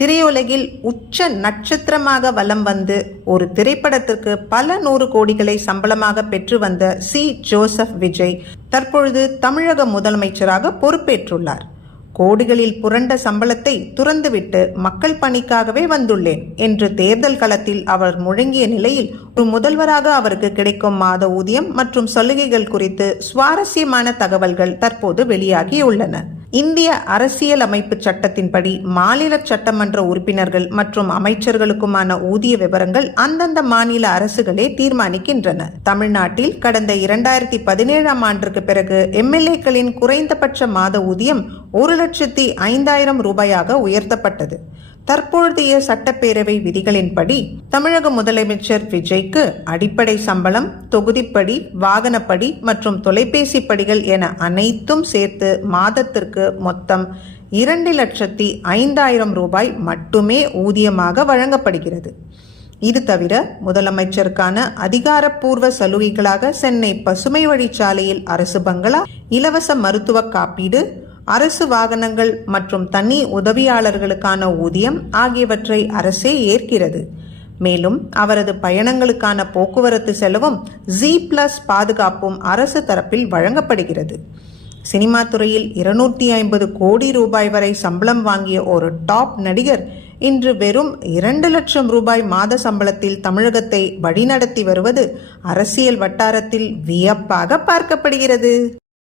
திரையுலகில் உச்ச நட்சத்திரமாக வலம் வந்து ஒரு திரைப்படத்திற்கு பல 100 கோடிகளை சம்பளமாக பெற்று வந்த ஜோசப் விஜய் தற்பொழுது தமிழக முதலமைச்சராக பொறுப்பேற்றுள்ளார். கோடிகளில் புரண்ட சம்பளத்தை துறந்துவிட்டு மக்கள் பணிக்காகவே வந்துள்ளேன் என்று தேர்தல் களத்தில் அவர் முழங்கிய நிலையில் ஒரு முதல்வராக அவருக்கு கிடைக்கும் மாத ஊதியம் மற்றும் சலுகைகள் குறித்து சுவாரஸ்யமான தகவல்கள் தற்போது வெளியாகியுள்ளன. இந்திய அரசியல் அமைப்பு சட்டத்தின்படி மாநில சட்டமன்ற உறுப்பினர்கள் மற்றும் அமைச்சர்களுக்குமான ஊதிய விவரங்கள் அந்தந்த மாநில அரசுகளே தீர்மானிக்கின்றன. தமிழ்நாட்டில் கடந்த 2017ஆம் ஆண்டிற்கு பிறகு எம்எல்ஏக்களின் குறைந்தபட்ச மாத ஊதியம் 1,05,000 ரூபாயாக உயர்த்தப்பட்டது. தற்பொழுதைய சட்டப்பேரவை விதிகளின்படி தமிழக முதலமைச்சர் விஜய்க்கு அடிப்படை சம்பளம், தொகுதிப்படி, வாகனப்படி மற்றும் தொலைபேசி படிகள் என அனைத்தும் சேர்த்து மாதத்திற்கு மொத்தம் 2,05,000 ரூபாய் மட்டுமே ஊதியமாக வழங்கப்படுகிறது. இது தவிர முதலமைச்சருக்கான அதிகாரப்பூர்வ சலுகைகளாக சென்னை பசுமை வழிச்சாலையில் அரசு பங்களா, இலவச மருத்துவ காப்பீடு, அரசு வாகனங்கள் மற்றும் தனி உதவியாளர்களுக்கான ஊதியம் ஆகியவற்றை அரசே ஏற்கிறது. மேலும் அவரது பயணங்களுக்கான போக்குவரத்து செலவும் G+ பாதுகாப்பும் அரசு தரப்பில் வழங்கப்படுகிறது. சினிமா துறையில் 250 கோடி ரூபாய் வரை சம்பளம் வாங்கிய ஒரு டாப் நடிகர் இன்று வெறும் 2 லட்சம் ரூபாய் மாத சம்பளத்தில் தமிழகத்தை வழிநடத்தி வருவது அரசியல் வட்டாரத்தில் வியப்பாக பார்க்கப்படுகிறது.